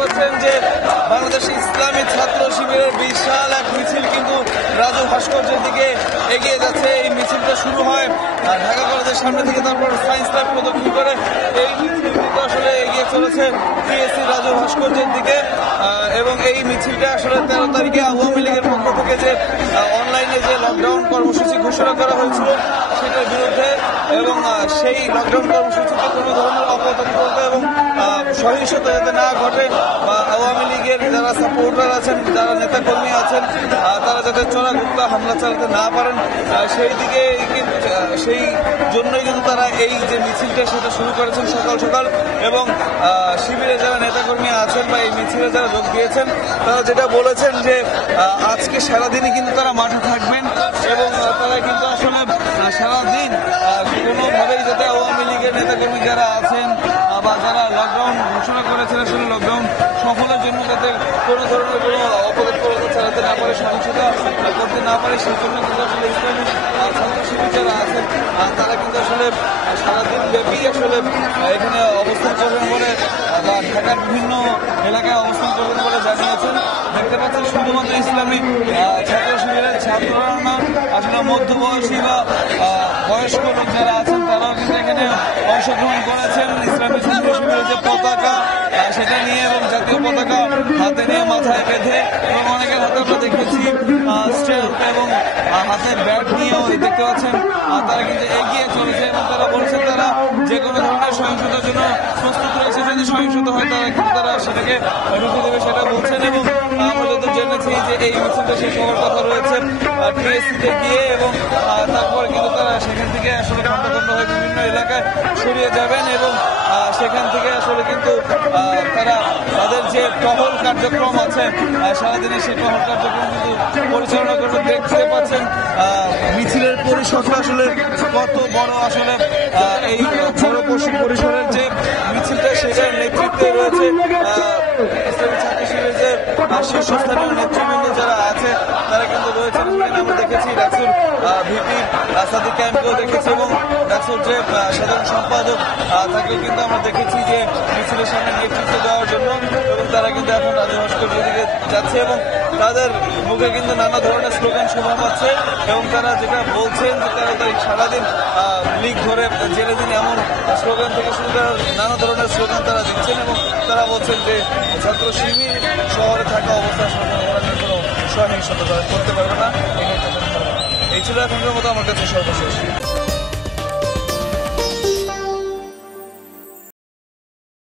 পাচ্ছেন যে বাংলাদেশ ইসলামী ছাত্র শিবিরের বিশাল এক মিছিল কিন্তু রাজু ভাস্কর্যের দিকে এগিয়ে যাচ্ছে। এই মিছিলটা শুরু হয় ঢাকা কলেজের সামনে থেকে, তারপর সায়েন্স ল্যাব প্রদক্ষিণ করে এই মিছিল কিন্তু আসলে এগিয়ে চলেছে টিএসসি রাজু ভাস্কর্যের দিকে। এবং এই মিছিলটা আসলে 13 তারিখে আওয়ামী লীগের পক্ষ থেকে যে অনলাইনে যে লকডাউন কর্মসূচি ঘোষণা করা হয়েছিল সেটার বিরুদ্ধে, এবং সেই লকডাউন কর্মসূচিতে কোনো ধরনের অপতৎপরতা এবং সহিংসতা যাতে না ঘটে, বা আওয়ামী লীগের যারা সাপোর্টার আছেন, যারা নেতাকর্মী আছেন, তারা যাতে চোরাগুপ্তা হামলা চালাতে না পারেন, সেই দিকে সেই জন্যই কিন্তু তারা এই যে মিছিলটা সেটা শুরু করেছেন সকাল সকাল। এবং শিবিরে যারা নেতাকর্মী আছেন বা এই মিছিলে যারা যোগ দিয়েছেন তারা যেটা বলেছেন যে আজকে সারাদিনই কিন্তু তারা মাঠে থাকবেন, এবং তারা কিন্তু আসলে সারাদিন কোনোভাবেই যাতে আওয়ামী লীগের নেতাকর্মী যারা আছেন বা যারা লকডাউন ঘোষণা করেছেন আসলে লকডাউন সফলের জন্য যাতে কোনো ধরনের কোনো অপতৎপরতা চালাতে না পারে, সহিংসতা করতে না পারে, সেই জন্য কিন্তু আসলে ইসলামী ছাত্র শিবির যারা আছেন তারা কিন্তু আসলে সারাদিন ব্যাপী আসলে এখানে অবস্থান করবেন বলে বা ঢাকার বিভিন্ন এলাকায় অবস্থান করবেন বলে জানিয়েছেন। দেখতে পাচ্ছেন শুধুমাত্র ইসলামী ছাত্র শিবিরের ছাত্ররা না, আসলে মধ্যবয়সী বা বয়স্ক লোক যারা আছেন তারাও কিন্তু এখানে অংশগ্রহণ করেছেন ইসলামী ছাত্র শিবিরের যে পতাকা সেটা নিয়ে, এবং জাতীয় পতাকা হাতে নিয়ে মাথায় বেঁধে, এবং অনেকের হাতে আমরা দেখেছি স্টেল এবং হাতে ব্যাট নিয়েও দেখতে পাচ্ছেন তারা কিন্তু এগিয়ে চলেছে, এবং তারা বলছেন তারা যে কোনো ধরনের সহিংসতার জন্য প্রস্তুত রয়েছে, যদি সহিংসতা হয় তারা কিন্তু তারা সেটাকে রুখে দেবে সেটা বলছেন। এবং আমরা যত জেনেছি যে এই মিছিলটা শেষ হওয়ার কথা রয়েছে টিএসসিতে গিয়ে, এবং তারপরে কিন্তু তারা সেখান থেকে আসলে খন্ড হয়ে বিভিন্ন এলাকায় সরিয়ে যাবেন, এবং সেখান থেকে আসলে কিন্তু তারা তাদের যে টহল কার্যক্রম আছে সারাদিনে সেই টহল কার্যক্রম কিন্তু পরিচালনা করবেন। দেখতে পাচ্ছেন মিছিলের পরিসরটা আসলে কত বড়, আসলে এই বড় পরিসরের যে মিছিলটা সেটার নেতৃত্বে রয়েছে ইসলামী ছাত্র শিবিরের যে শীর্ষস্থানীয় নেতৃবৃন্দ যারা আছে তারা কিন্তু রয়েছেন। সেখানে আমরা দেখেছি ডাকসুর ভিপি সাদিক কায়েমকেও দেখেছি, এবং ডাকসুর যে সাধারণ সম্পাদক তাকেও কিন্তু আমরা দেখেছি যে মিছিলের সামনে নেতৃত্ব দেওয়ার জন্য, এবং তারা কিন্তু এখন রাজু ভাস্কর্যের দিকে যাচ্ছে, এবং তাদের মুখে কিন্তু নানা ধরনের স্লোগান শোভা পাচ্ছে, এবং তারা যেটা বলছেন যে তারা তাই সারাদিন লীগ ধরে জেলে দিন এমন স্লোগান থেকে শুরু করে নানা ধরনের স্লোগান তারা দিচ্ছেন, এবং তারা বলছেন যে ছাত্র শিবির শহরে থাকা অবস্থায় কোনো সহিংসতা করতে পারবে না। এই ছিল এখনকার মতো আমার কাছে সর্বশেষ।